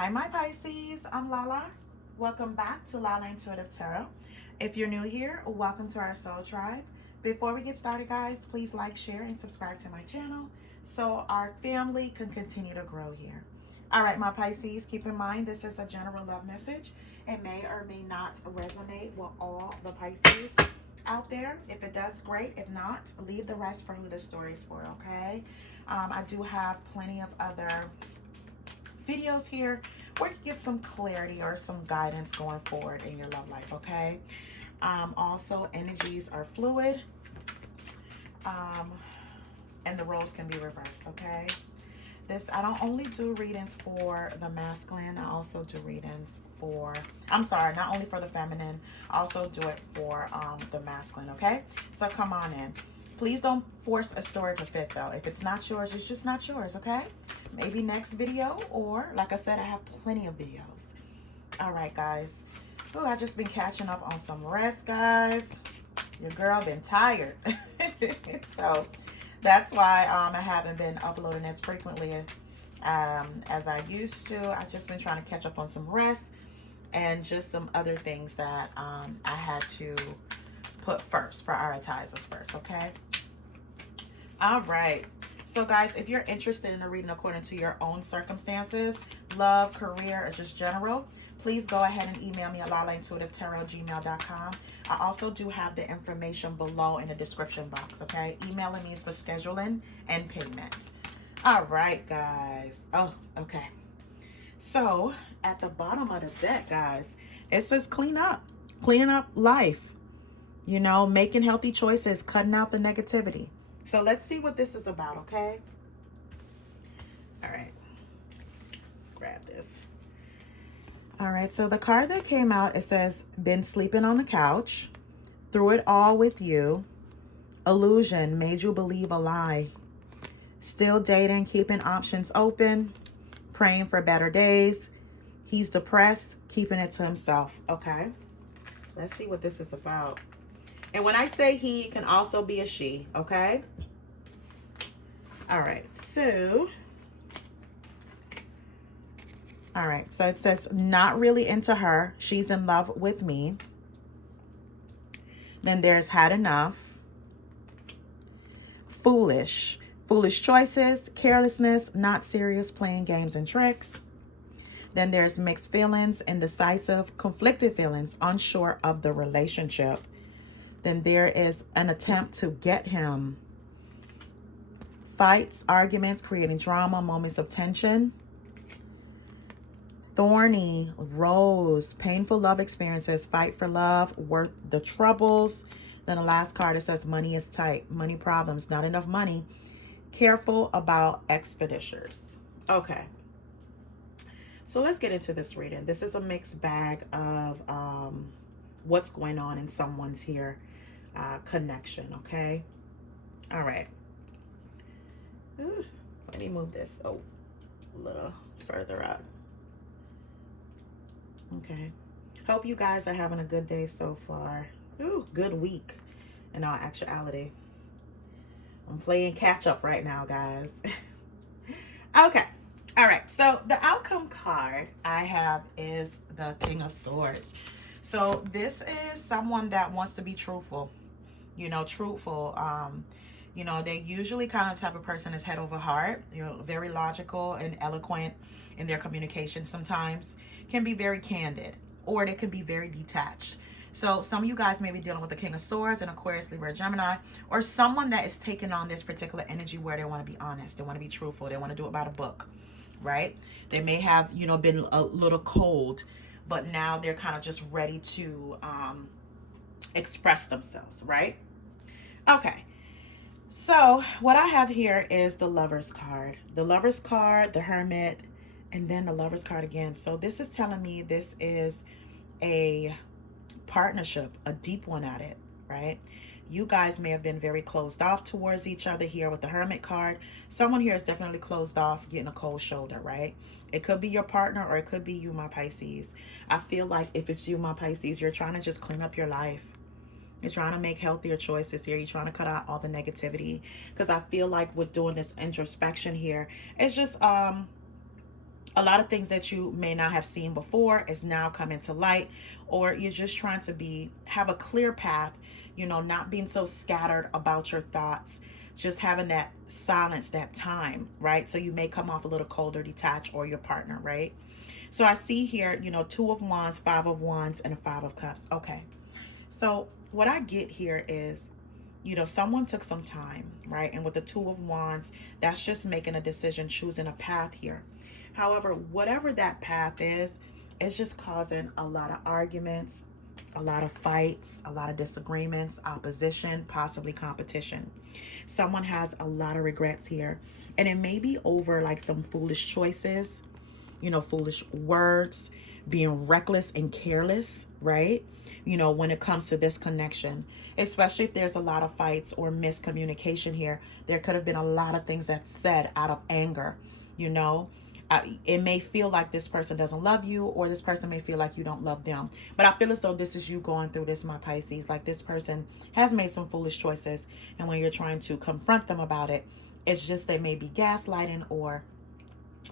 Hi, my Pisces. I'm Lala. Welcome back to Lala Intuitive Tarot. If you're new here, welcome to our soul tribe. Before we get started, guys, please like, share, and subscribe to my channel so our family can continue to grow here. All right, my Pisces, keep in mind this is a general love message. It may or may not resonate with all the Pisces out there. If it does, great. If not, leave the rest for who the story is for, okay? I do have plenty of other videos here where you get some clarity or some guidance going forward in your love life, okay? Also, energies are fluid, and the roles can be reversed, okay? I don't only do readings for the masculine, I also do readings for, I'm sorry, not only for the feminine, I also do it for the masculine, okay? So come on in. Please don't force a story to fit, though. If it's not yours, it's just not yours, okay? Maybe next video, or like I said, I have plenty of videos. All right, guys. Oh, I just been catching up on some rest, guys. Your girl been tired. So that's why I haven't been uploading as frequently as I used to. I've just been trying to catch up on some rest and just some other things that I had to put first, prioritize us first, okay? All right. So guys, if you're interested in a reading according to your own circumstances, love, career, or just general, please go ahead and email me at lalaintuitivetarot@gmail.com. I also do have the information below in the description box, okay? Emailing me is for scheduling and payment. All right, guys. Oh, okay. So at the bottom of the deck, guys, it says clean up. Cleaning up life. You know, making healthy choices, cutting out the negativity. So let's see what this is about, okay? All right. Let's grab this. All right, so the card that came out, it says, been sleeping on the couch, through it all with you, illusion, made you believe a lie, still dating, keeping options open, praying for better days, he's depressed, keeping it to himself, okay? Let's see what this is about. And when I say he, it can also be a she, okay? All right, so it says, not really into her. She's in love with me. Then there's had enough. Foolish. Foolish choices, carelessness, not serious, playing games and tricks. Then there's mixed feelings, indecisive, conflicted feelings, unsure of the relationship. Then there is an attempt to get him. Fights, arguments, creating drama, moments of tension. Thorny, rose, painful love experiences, fight for love, worth the troubles. Then the last card, it says money is tight, money problems, not enough money. Careful about expenditures. Okay. So let's get into this reading. This is a mixed bag of what's going on in someone's here connection, okay? All right. Ooh, let me move this a little further up. Okay. Hope you guys are having a good day so far. Ooh, good week in all actuality. I'm playing catch up right now, guys. Okay. All right. So the outcome card I have is the King of Swords. So this is someone that wants to be truthful. You know, truthful. You know, they usually kind of type of person is head over heart. You know, very logical and eloquent in their communication sometimes. Can be very candid, or they can be very detached. So some of you guys may be dealing with the King of Swords, an Aquarius, Libra, Gemini, or someone that is taking on this particular energy where they want to be honest, they want to be truthful, they want to do it by the book, right? They may have, you know, been a little cold, but now they're kind of just ready to express themselves, right? Okay. So what I have here is the Lover's card. The Lover's card, the Hermit, and then the Lover's card again. So this is telling me this is a partnership, a deep one at it, right? You guys may have been very closed off towards each other here with the Hermit card. Someone here is definitely closed off, getting a cold shoulder, right? It could be your partner, or it could be you, my Pisces. I feel like if it's you, my Pisces, you're trying to just clean up your life. You're trying to make healthier choices here. You're trying to cut out all the negativity. Because I feel like with doing this introspection here, it's just A lot of things that you may not have seen before is now coming to light, or you're just trying to have a clear path, not being so scattered about your thoughts, just having that silence, that time, right? So you may come off a little colder, detached, or your partner, right? So I see here, Two of Wands, Five of Wands, and a Five of Cups. Okay. So what I get here is, someone took some time, right? And with the Two of Wands, that's just making a decision, choosing a path here. However, whatever that path is, it's just causing a lot of arguments, a lot of fights, a lot of disagreements, opposition, possibly competition. Someone has a lot of regrets here. And it may be over like some foolish choices, foolish words, being reckless and careless, right? When it comes to this connection, especially if there's a lot of fights or miscommunication here, there could have been a lot of things that's said out of anger, you know. It may feel like this person doesn't love you, or this person may feel like you don't love them. But I feel as though this is you going through this, my Pisces. Like this person has made some foolish choices. And when you're trying to confront them about it, it's just they may be gaslighting or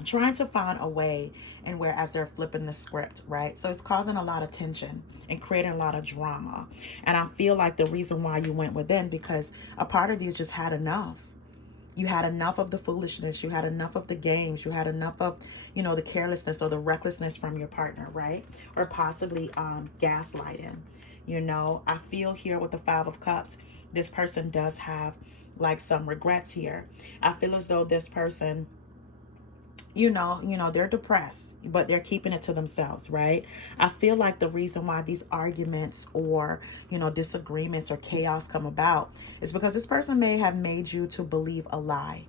trying to find a way, and whereas they're flipping the script, right? So it's causing a lot of tension and creating a lot of drama. And I feel like the reason why you went within, because a part of you just had enough. You had enough of the foolishness. You had enough of the games. You had enough of, the carelessness or the recklessness from your partner, right? Or possibly gaslighting. I feel here with the Five of Cups, this person does have like some regrets here. I feel as though this person, they're depressed, but they're keeping it to themselves, right? I feel like the reason why these arguments or, disagreements or chaos come about is because this person may have made you to believe a lie.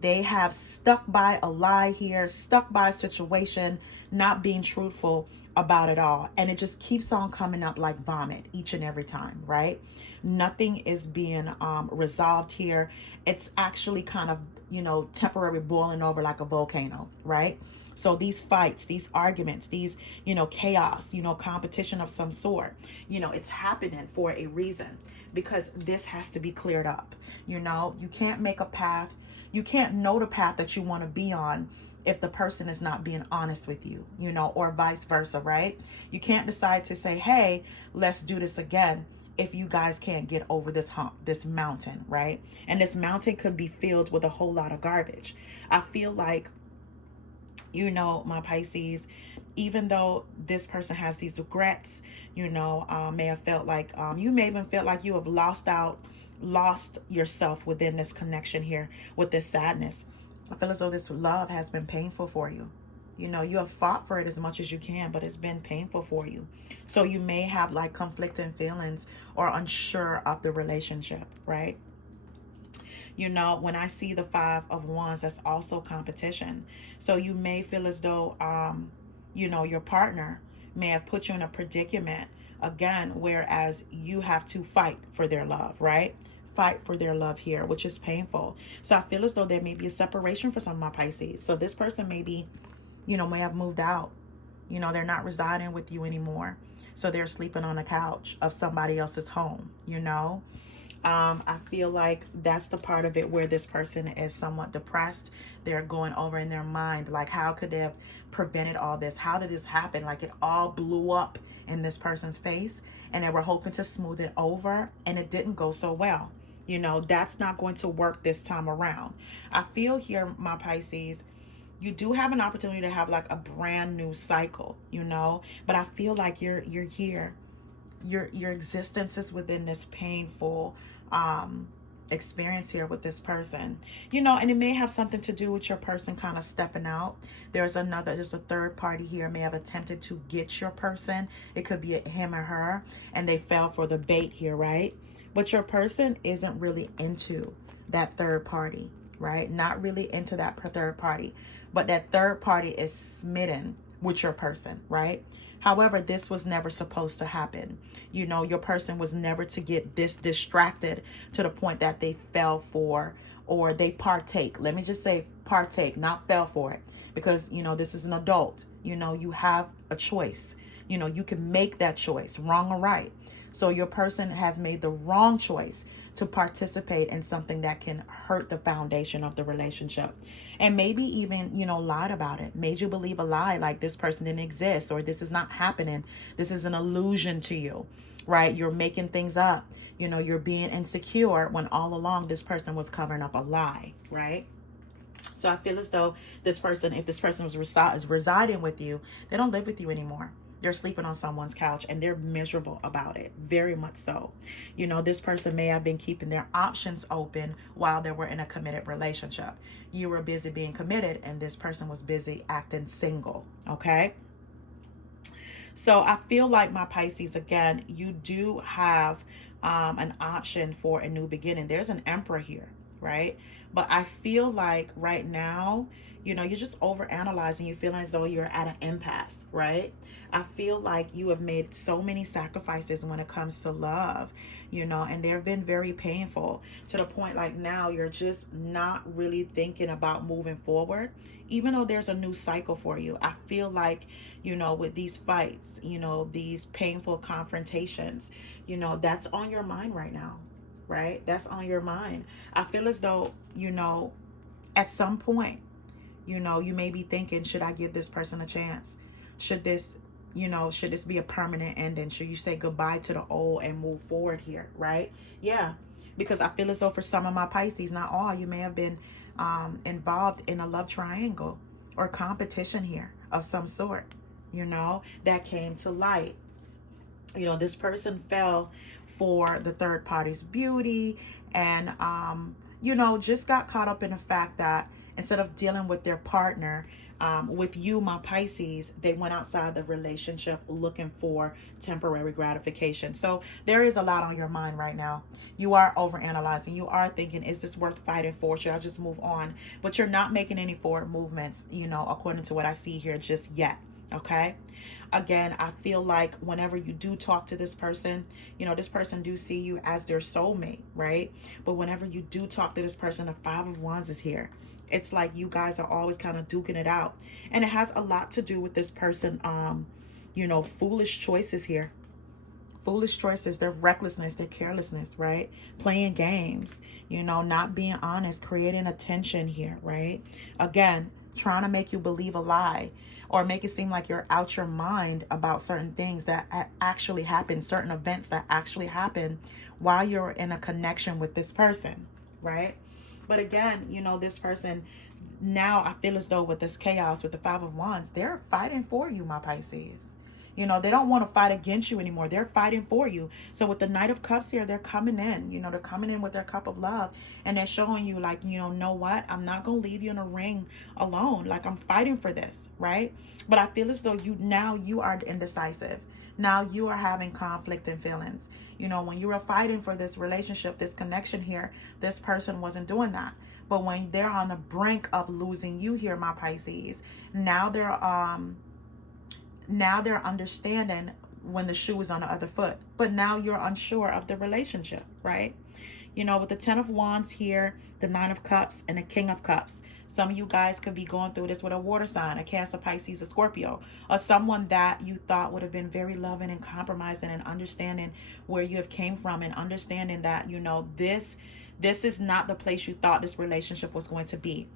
They have stuck by a lie here, stuck by a situation, not being truthful about it all. And it just keeps on coming up like vomit each and every time, right? Nothing is being resolved here. It's actually kind of, temporary boiling over like a volcano, right? So these fights, these arguments, these, chaos, competition of some sort, it's happening for a reason, because this has to be cleared up. You can't make a path. You can't know the path that you want to be on if the person is not being honest with you, or vice versa, right? You can't decide to say, hey, let's do this again, if you guys can't get over this hump, this mountain, right? And this mountain could be filled with a whole lot of garbage. I feel like, my Pisces, even though this person has these regrets, may have felt like, you may even feel like you have lost yourself within this connection here with this sadness. I feel as though this love has been painful for you. You have fought for it as much as you can, but it's been painful for you. So you may have like conflicting feelings or unsure of the relationship, right? When I see the Five of Wands, that's also competition. So you may feel as though, your partner may have put you in a predicament again, whereas you have to fight for their love, right? Fight for their love here, which is painful. So I feel as though there may be a separation for some of my Pisces. So this person may have moved out. They're not residing with you anymore. So they're sleeping on a couch of somebody else's home, I feel like that's the part of it where this person is somewhat depressed. They're going over in their mind, like, how could they have prevented all this? How did this happen? Like, it all blew up in this person's face, and they were hoping to smooth it over, and it didn't go so well. That's not going to work this time around. I feel here, my Pisces, you do have an opportunity to have like a brand new cycle, but I feel like you're here. Your existence is within this painful experience here with this person, and it may have something to do with your person kind of stepping out. There's a third party here may have attempted to get your person. It could be him or her, and they fell for the bait here, right? But your person isn't really into that third party, right? Not really into that third party, but that third party is smitten with your person, right? However, this was never supposed to happen. Your person was never to get this distracted to the point that they fell for, or they partake. Let me just say partake, not fell for it, because, this is an adult. You have a choice. You can make that choice, wrong or right. So your person has made the wrong choice to participate in something that can hurt the foundation of the relationship. And maybe even, you know, lied about it, made you believe a lie, like this person didn't exist, or this is not happening. This is an illusion to you, right? You're making things up. You know, you're being insecure when all along this person was covering up a lie, right? So I feel as though this person, if this person is residing with you, they don't live with you anymore. They're sleeping on someone's couch and they're miserable about it. Very much so. You know, this person may have been keeping their options open while they were in a committed relationship. You were busy being committed and this person was busy acting single. Okay. So I feel like, my Pisces, again, you do have an option for a new beginning. There's an Emperor here, right? But I feel like right now, you know, you're just overanalyzing. You feel as though you're at an impasse, right? I feel like you have made so many sacrifices when it comes to love, you know, and they've been very painful, to the point like now you're just not really thinking about moving forward, even though there's a new cycle for you. I feel like, you know, with these fights, you know, these painful confrontations, you know, that's on your mind right now, right? That's on your mind. I feel as though, you know, at some point, you know, you may be thinking, should I give this person a chance? Should this, you know, should this be a permanent ending? Should you say goodbye to the old and move forward here, right? Yeah, because I feel as though for some of my Pisces, not all, you may have been involved in a love triangle or competition here of some sort, you know, that came to light. You know, this person fell for the third party's beauty and, you know, just got caught up in the fact that instead of dealing with their partner, with you, my Pisces, they went outside the relationship looking for temporary gratification. So there is a lot on your mind right now. You are overanalyzing. You are thinking, is this worth fighting for? Should I just move on? But you're not making any forward movements, you know, according to what I see here just yet. Okay. Again, I feel like whenever you do talk to this person, you know, this person do see you as their soulmate, right? But whenever you do talk to this person, the Five of Wands is here. It's like you guys are always kind of duking it out. And it has a lot to do with this person, you know, foolish choices here. Foolish choices, their recklessness, their carelessness, right? Playing games, you know, not being honest, creating a tension here, right? Again, trying to make you believe a lie or make it seem like you're out your mind about certain things that actually happen, certain events that actually happen while you're in a connection with this person, right? But again, you know, this person, now I feel as though with this chaos, with the Five of Wands, they're fighting for you, my Pisces. You know, they don't want to fight against you anymore. They're fighting for you. So with the Knight of Cups here, they're coming in. You know, they're coming in with their cup of love. And they're showing you like, you know what? I'm not going to leave you in a ring alone. Like, I'm fighting for this, right? But I feel as though you are indecisive. Now you are having conflict and feelings. You know, when you were fighting for this relationship, this connection here, this person wasn't doing that. But when they're on the brink of losing you here, my Pisces, now they're understanding when the shoe is on the other foot. But now you're unsure of the relationship, right? You know, with the Ten of Wands here, the Nine of Cups, and the King of Cups, some of you guys could be going through this with a water sign, a Cancer, Pisces, a Scorpio, or someone that you thought would have been very loving and compromising and understanding where you have came from, and understanding that, you know, this is not the place you thought this relationship was going to be.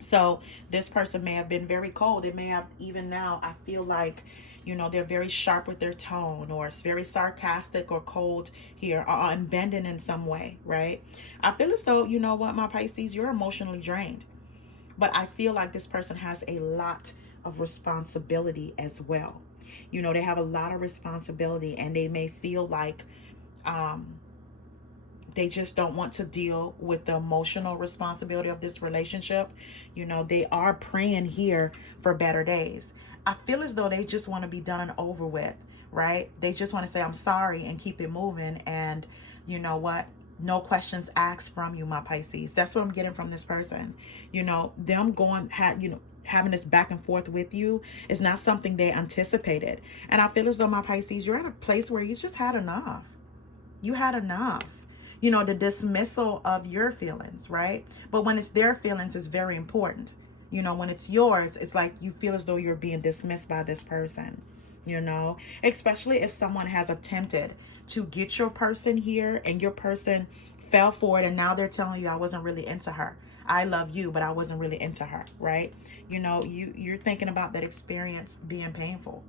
So this person may have been very cold. It may have, even now, I feel like, you know, they're very sharp with their tone, or it's very sarcastic or cold here, or unbending in some way, right? I feel as though, you know what, my Pisces, you're emotionally drained. But I feel like this person has a lot of responsibility as well. You know, they have a lot of responsibility, and they may feel like they just don't want to deal with the emotional responsibility of this relationship. You know, they are praying here for better days. I feel as though they just want to be done and over with, right? They just want to say, I'm sorry, and keep it moving. And you know what? No questions asked from you, my Pisces. That's what I'm getting from this person. You know, them having this back and forth with you is not something they anticipated. And I feel as though, my Pisces, you're at a place where you just had enough. You had enough. You know, the dismissal of your feelings, right? But when it's their feelings, it's very important. You know, when it's yours, it's like you feel as though you're being dismissed by this person, you know, especially if someone has attempted to get your person here and your person fell for it, and now they're telling you, I wasn't really into her. I love you, but I wasn't really into her, right? You know, you're thinking about that experience being painful,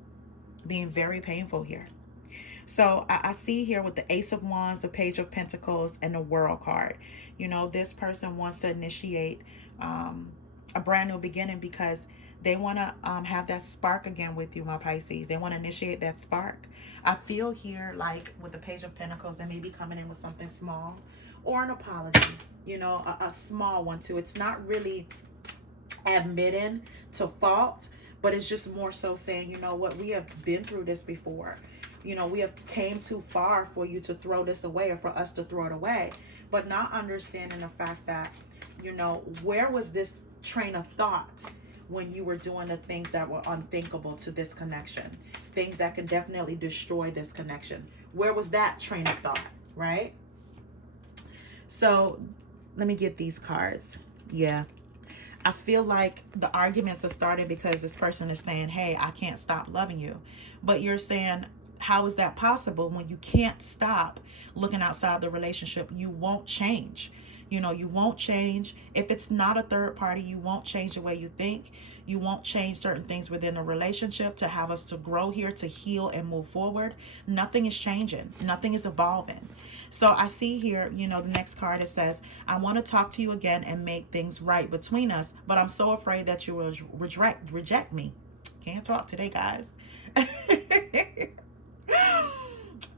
being very painful here. So I see here with the Ace of Wands, the Page of Pentacles, and the World card. You know, this person wants to initiate a brand new beginning because they want to have that spark again with you, my Pisces. They want to initiate that spark. I feel here like with the Page of Pentacles, they may be coming in with something small or an apology, you know, a small one too. It's not really admitting to fault, but it's just more so saying, you know what, we have been through this before. You know, we have came too far for you to throw this away or for us to throw it away. But not understanding the fact that, you know, where was this train of thought when you were doing the things that were unthinkable to this connection? Things that can definitely destroy this connection. Where was that train of thought, right? So let me get these cards. Yeah. I feel like the arguments are starting because this person is saying, hey, I can't stop loving you. But you're saying, how is that possible when you can't stop looking outside the relationship? You won't change. You know, you won't change. If it's not a third party, you won't change the way you think. You won't change certain things within a relationship to have us to grow here, to heal and move forward. Nothing is changing. Nothing is evolving. So I see here, you know, the next card, it says, I want to talk to you again and make things right between us, but I'm so afraid that you will reject me. Can't talk today, guys.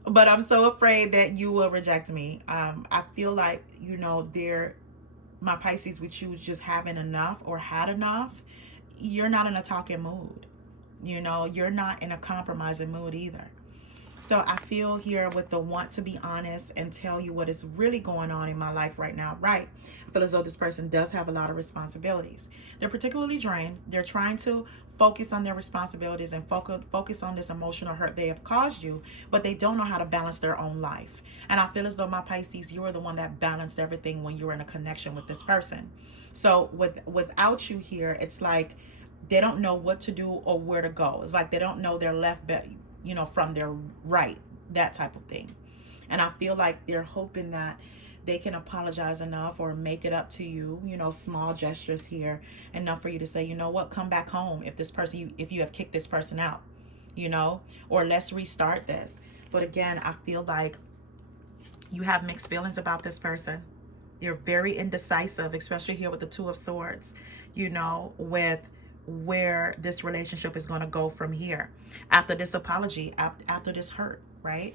But I'm so afraid that you will reject me. I feel like, you know, my Pisces, with you just having enough or had enough. You're not in a talking mood. You know, you're not in a compromising mood either. So I feel here with the want to be honest and tell you what is really going on in my life right now, right? I feel as though this person does have a lot of responsibilities. They're particularly drained. They're trying to focus on their responsibilities and focus on this emotional hurt they have caused you, but they don't know how to balance their own life. And I feel as though, my Pisces, you're the one that balanced everything when you were in a connection with this person. So without you here, it's like they don't know what to do or where to go. It's like they don't know their left, you know, from their right, that type of thing. And I feel like they're hoping that they can apologize enough or make it up to you, you know, small gestures here, enough for you to say, you know what, come back home if this person, if you have kicked this person out, you know, or let's restart this. But again, I feel like you have mixed feelings about this person. You're very indecisive, especially here with the Two of Swords, you know, with where this relationship is going to go from here after this apology, after this hurt, right?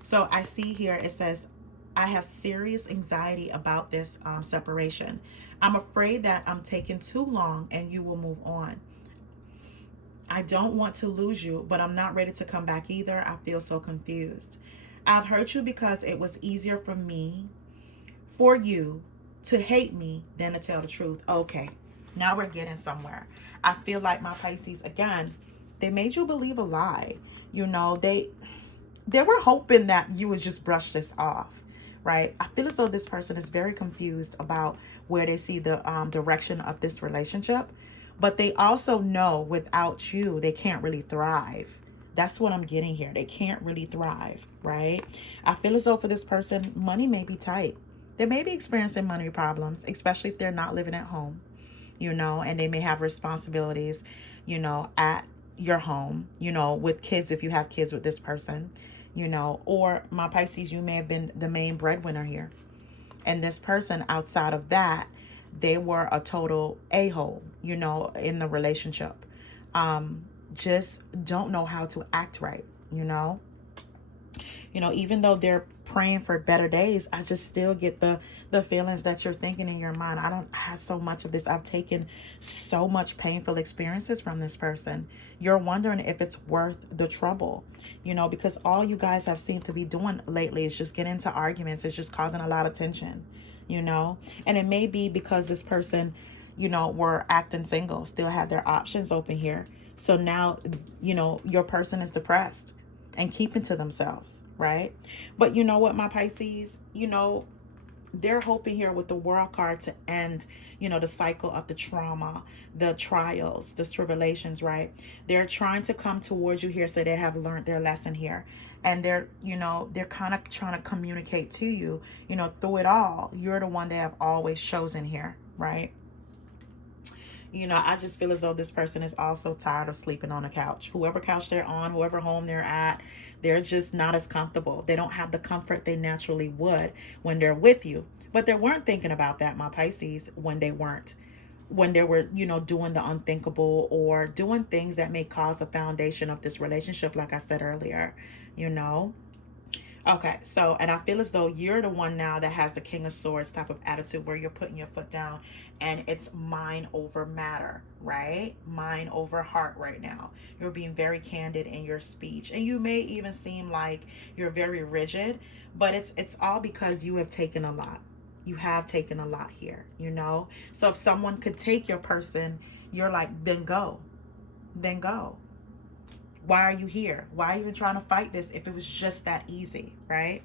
So I see here, it says, I have serious anxiety about this separation. I'm afraid that I'm taking too long and you will move on. I don't want to lose you, but I'm not ready to come back either. I feel so confused. I've hurt you because it was easier for you to hate me than to tell the truth. Okay, now we're getting somewhere. I feel like, my Pisces, again, they made you believe a lie. You know, they were hoping that you would just brush this off, right? I feel as though this person is very confused about where they see the direction of this relationship, but they also know without you, they can't really thrive. That's what I'm getting here. They can't really thrive, right? I feel as though for this person, money may be tight. They may be experiencing money problems, especially if they're not living at home, you know, and they may have responsibilities, you know, at your home, you know, with kids, if you have kids with this person, you know, or, my Pisces, you may have been the main breadwinner here. And this person, outside of that, they were a total a-hole, you know, in the relationship. Just don't know how to act right, you know. You know, even though they're praying for better days, I just still get the feelings that you're thinking in your mind. I don't have so much of this. I've taken so much painful experiences from this person. You're wondering if it's worth the trouble, you know, because all you guys have seemed to be doing lately is just getting into arguments. It's just causing a lot of tension, you know. And it may be because this person, you know, were acting single, still had their options open here. So now, you know, your person is depressed and keeping to themselves, right? But you know what, my Pisces, you know, they're hoping here with the World card to end, you know, the cycle of the trauma, the trials, the tribulations, right? They're trying to come towards you here so they have learned their lesson here. And they're, you know, they're kind of trying to communicate to you, you know, through it all, you're the one they have always chosen here, right? You know, I just feel as though this person is also tired of sleeping on the couch. Whoever couch they're on, whoever home they're at, they're just not as comfortable. They don't have the comfort they naturally would when they're with you. But they weren't thinking about that, my Pisces, when they weren't. When they were, you know, doing the unthinkable or doing things that may cause a foundation of this relationship, like I said earlier, you know. Okay, so, and I feel as though you're the one now that has the King of Swords type of attitude where you're putting your foot down and it's mind over matter, right? Mind over heart right now. You're being very candid in your speech. And you may even seem like you're very rigid, but it's all because you have taken a lot. You have taken a lot here, you know? So if someone could take your person, you're like, then go. Then go. Why are you here? Why are you even trying to fight this if it was just that easy, right?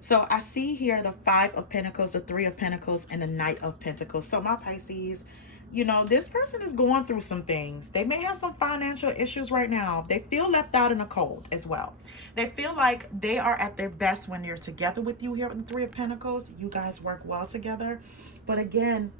So I see here the Five of Pentacles, the Three of Pentacles, and the Knight of Pentacles. So my Pisces, you know, this person is going through some things. They may have some financial issues right now. They feel left out in the cold as well. They feel like they are at their best when they're together with you here with the Three of Pentacles. You guys work well together. But again,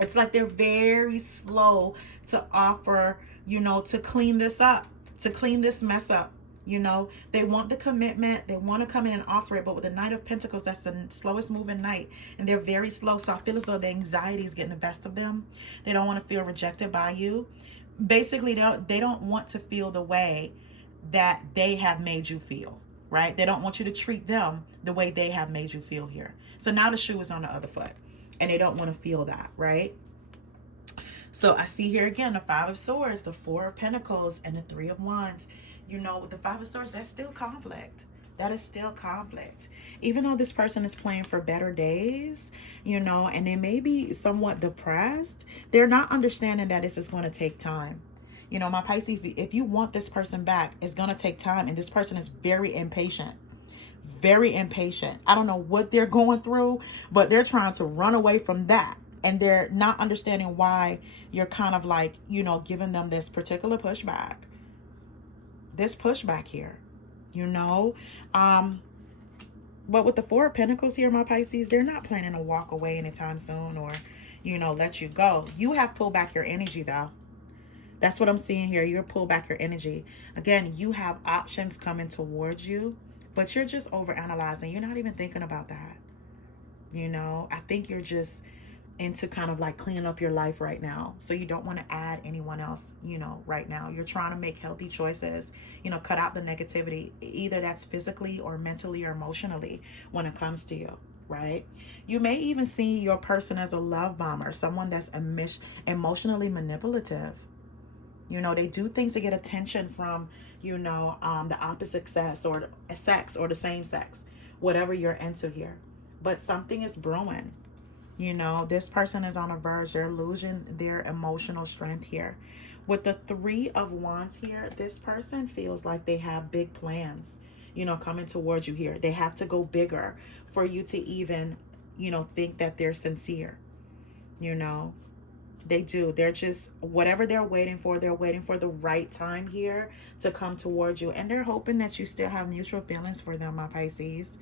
it's like they're very slow to offer, you know, to clean this up, to clean this mess up. You know, they want the commitment. They want to come in and offer it. But with the Knight of Pentacles, that's the slowest moving knight. And they're very slow. So I feel as though the anxiety is getting the best of them. They don't want to feel rejected by you. Basically, they don't want to feel the way that they have made you feel, right? They don't want you to treat them the way they have made you feel here. So now the shoe is on the other foot. And they don't want to feel that, right? So I see here again the Five of Swords, the Four of Pentacles, and the Three of Wands. You know, with the Five of Swords, that's still conflict. That is still conflict. Even though this person is playing for better days, you know, and they may be somewhat depressed, they're not understanding that this is going to take time. You know, my Pisces, if you want this person back, it's going to take time. And this person is very impatient. Very impatient. I don't know what they're going through, but they're trying to run away from that. And they're not understanding why you're kind of like, you know, giving them this particular pushback. This pushback here, you know. But with the Four of Pentacles here, my Pisces, they're not planning to walk away anytime soon or, you know, let you go. You have pulled back your energy, though. That's what I'm seeing here. You're pull back your energy. Again, you have options coming towards you, but you're just overanalyzing. You're not even thinking about that. You know, I think you're just into kind of like cleaning up your life right now. So you don't want to add anyone else, you know, right now. You're trying to make healthy choices, you know, cut out the negativity, either that's physically or mentally or emotionally when it comes to you, right? You may even see your person as a love bomber, someone that's emotionally manipulative. You know, they do things to get attention from, you know, the opposite sex or the same sex, whatever you're into here. But something is brewing. You know, this person is on a verge. They're losing their emotional strength here. With the Three of Wands here, this person feels like they have big plans, you know, coming towards you here. They have to go bigger for you to even, you know, think that they're sincere. You know, they do. They're just, whatever they're waiting for the right time here to come towards you. And they're hoping that you still have mutual feelings for them, my Pisces.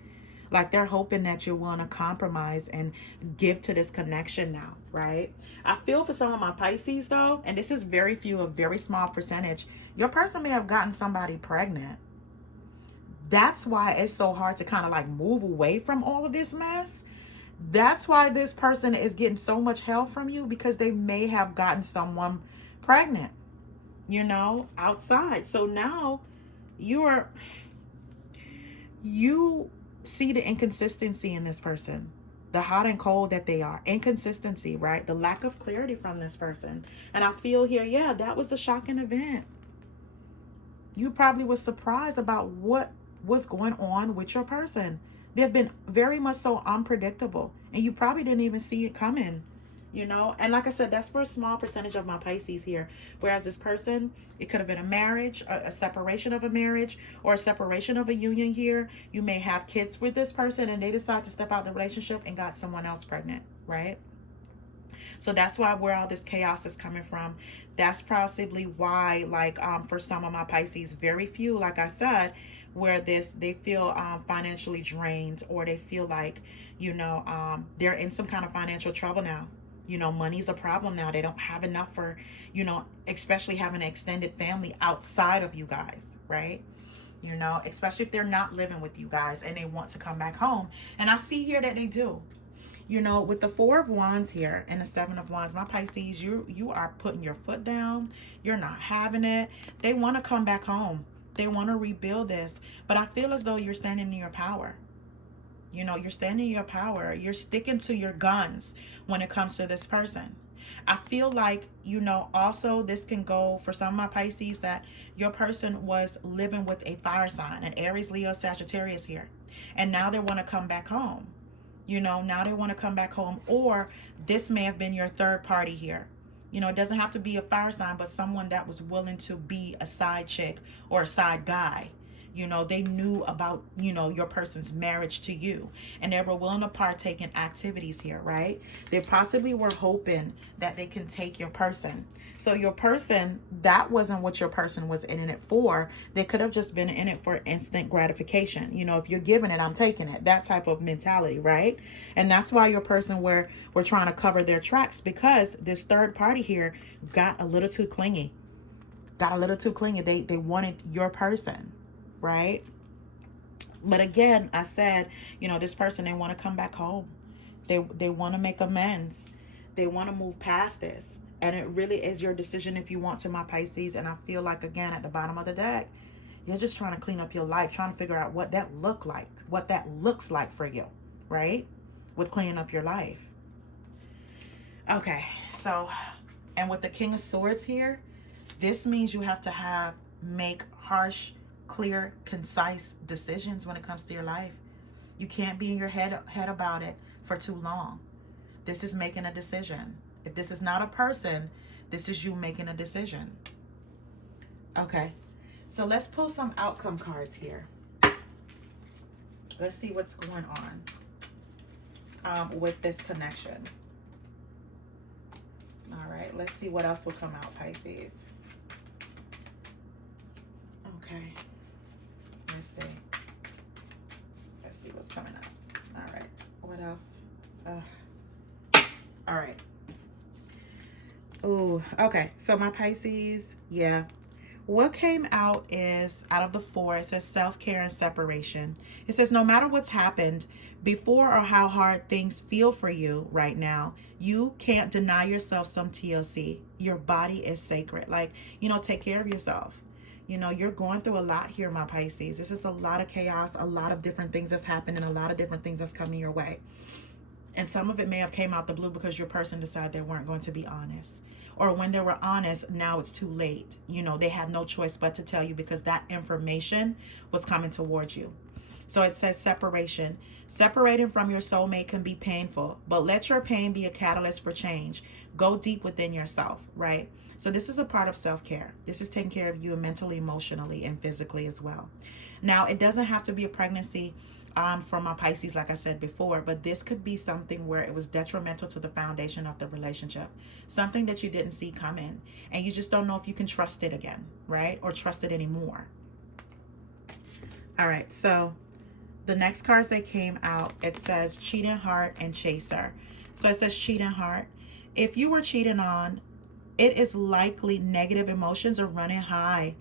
Like they're hoping that you're willing to compromise and give to this connection now, right? I feel for some of my Pisces though, and this is very few, a very small percentage, your person may have gotten somebody pregnant. That's why it's so hard to kind of like move away from all of this mess. That's why this person is getting so much help from you, because they may have gotten someone pregnant, you know, outside. So now you see the inconsistency in this person, the hot and cold that they are, inconsistency, right? The lack of clarity from this person. And I feel here, yeah, that was a shocking event. You probably was surprised about what was going on with your person. They've been very much so unpredictable, and you probably didn't even see it coming, you know. And like I said, that's for a small percentage of my Pisces here. Whereas this person, it could have been a marriage, a separation of a marriage, or a separation of a union here. You may have kids with this person and they decide to step out the relationship and got someone else pregnant, right? So that's where all this chaos is coming from. That's possibly why, like, for some of my Pisces, very few, like I said, where they feel financially drained, or they feel like, you know, they're in some kind of financial trouble now. You know, money's a problem now. They don't have enough for, you know, especially having an extended family outside of you guys, right? You know, especially if they're not living with you guys and they want to come back home. And I see here that they do. You know, with the Four of Wands here and the Seven of Wands, my Pisces, you are putting your foot down. You're not having it. They want to come back home. They want to rebuild this. But I feel as though you're standing in your power. You know, you're standing in your power. You're sticking to your guns when it comes to this person. I feel like, you know, also this can go for some of my Pisces that your person was living with a fire sign, an Aries, Leo, Sagittarius here. And now they want to come back home. You know, now they want to come back home. Or this may have been your third party here. You know, it doesn't have to be a fire sign, but someone that was willing to be a side chick or a side guy. You know, they knew about, you know, your person's marriage to you, and they were willing to partake in activities here, right? They possibly were hoping that they can take your person. So your person, that wasn't what your person was in it for. They could have just been in it for instant gratification. You know, if you're giving it, I'm taking it. That type of mentality, right? And that's why your person we're trying to cover their tracks, because this third party here got a little too clingy. Got a little too clingy. They wanted your person. Right? But again, I said, you know, this person, they want to come back home. They want to make amends. They want to move past this. And it really is your decision if you want to, my Pisces. And I feel like, again, at the bottom of the deck, you're just trying to clean up your life, trying to figure out what that looks like for you, right? With cleaning up your life. Okay, so, and with the King of Swords here, this means you have to make harsh, clear, concise decisions when it comes to your life. You can't be in your head about it for too long. This is making a decision. If this is not a person, this is you making a decision. Okay, so let's pull some outcome cards here. Let's see what's going on with this connection. All right, let's see what else will come out, Pisces. Okay. Let's see what's coming up. All right. What else? All right. Oh, okay. So my Pisces, yeah. What came out is, out of the four, it says self-care and separation. It says no matter what's happened before or how hard things feel for you right now, you can't deny yourself some TLC. Your body is sacred. Like, you know, take care of yourself. You know, you're going through a lot here, my Pisces. This is a lot of chaos, a lot of different things that's happening, a lot of different things that's coming your way. And some of it may have came out the blue because your person decided they weren't going to be honest. Or when they were honest, now it's too late. You know, they had no choice but to tell you because that information was coming towards you. So it says separation. Separating from your soulmate can be painful, but let your pain be a catalyst for change. Go deep within yourself, right? So this is a part of self-care. This is taking care of you mentally, emotionally, and physically as well. Now, it doesn't have to be a pregnancy from my Pisces, like I said before, but this could be something where it was detrimental to the foundation of the relationship. Something that you didn't see coming, and you just don't know if you can trust it again, right? Or trust it anymore. All right, so the next cards that came out, it says cheating heart and chaser. So it says cheating heart. If you were cheated on, it is likely negative emotions are running high.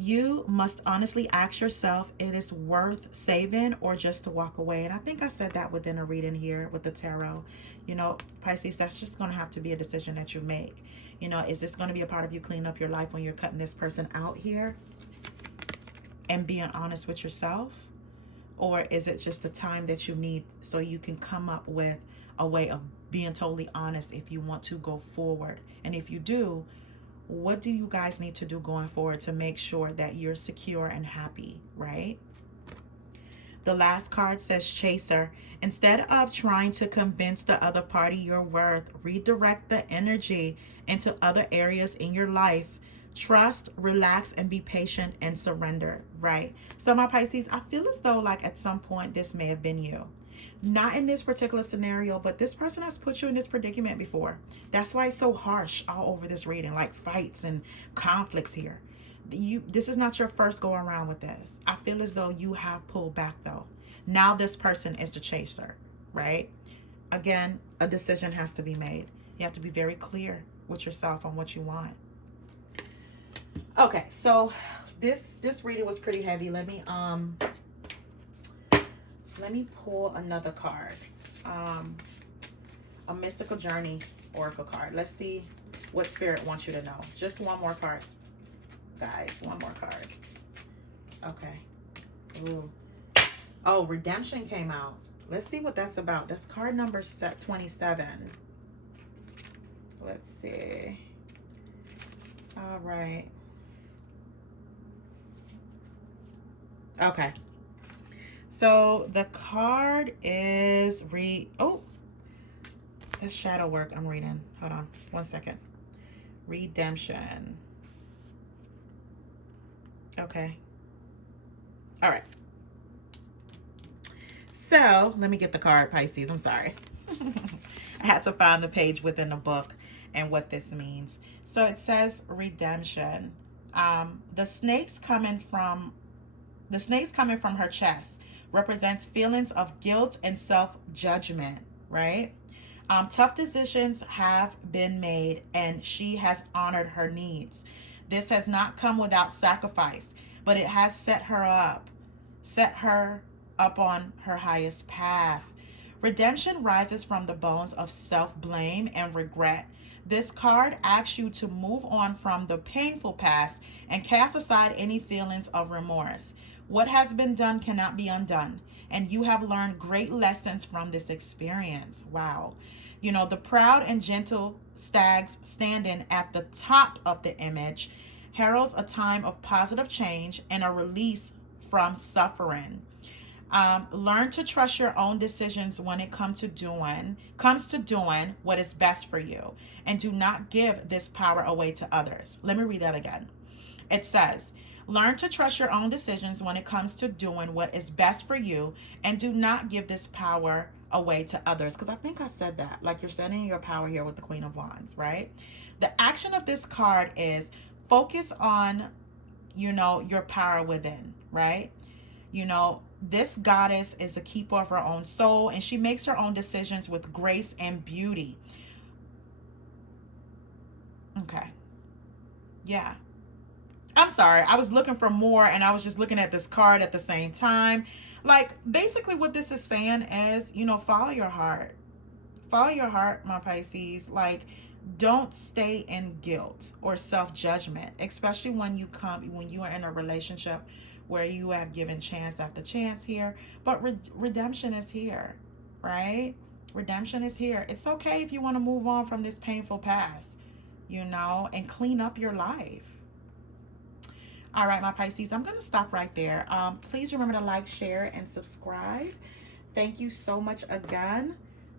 You must honestly ask yourself, it is worth saving or just to walk away. And I think I said that within a reading here with the tarot. You know, Pisces, that's just going to have to be a decision that you make. You know, is this going to be a part of you cleaning up your life when you're cutting this person out here and being honest with yourself? Or is it just the time that you need so you can come up with a way of being totally honest if you want to go forward? And if you do, what do you guys need to do going forward to make sure that you're secure and happy, right? The last card says chaser. Instead of trying to convince the other party your worth, redirect the energy into other areas in your life. Trust, relax, and be patient and surrender, right? So my Pisces, I feel as though like at some point this may have been you. Not in this particular scenario, but this person has put you in this predicament before. That's why it's so harsh all over this reading, like fights and conflicts here. This is not your first go around with this. I feel as though you have pulled back though. Now this person is the chaser, right? Again, a decision has to be made. You have to be very clear with yourself on what you want. Okay, so this reading was pretty heavy. Let me pull another card. A mystical journey oracle card. Let's see what spirit wants you to know. Just one more card, guys. One more card. Okay. Ooh. Oh, redemption came out. Let's see what that's about. That's card number 27. Let's see. All right. Okay. So the card is oh, this shadow work I'm reading. Hold on 1 second. Redemption. Okay. All right. So let me get the card, Pisces. I'm sorry. I had to find the page within the book and what this means. So it says redemption. The snakes coming from her chest represents feelings of guilt and self-judgment, right? Tough decisions have been made and she has honored her needs. This has not come without sacrifice, but it has set her up on her highest path. Redemption rises from the bones of self-blame and regret. This card asks you to move on from the painful past and cast aside any feelings of remorse. What has been done cannot be undone, and you have learned great lessons from this experience. Wow. You know, the proud and gentle stags standing at the top of the image heralds a time of positive change and a release from suffering. Learn to trust your own decisions when it comes to doing what is best for you, and do not give this power away to others. Let me read that again. It says, learn to trust your own decisions when it comes to doing what is best for you, and do not give this power away to others. Because I think I said that, like you're standing in your power here with the Queen of Wands, right? The action of this card is focus on, your power within, right? This goddess is a keeper of her own soul, and she makes her own decisions with grace and beauty. Okay. Yeah. I'm sorry. I was looking for more, and I was just looking at this card at the same time. Like, basically what this is saying is, follow your heart. Follow your heart, my Pisces. Like, don't stay in guilt or self-judgment, especially when you are in a relationship where you have given chance after chance here. But redemption is here, right? Redemption is here. It's okay if you want to move on from this painful past, and clean up your life. All right, my Pisces, I'm going to stop right there. Please remember to like, share, and subscribe. Thank you so much again.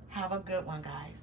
Have a good one, guys.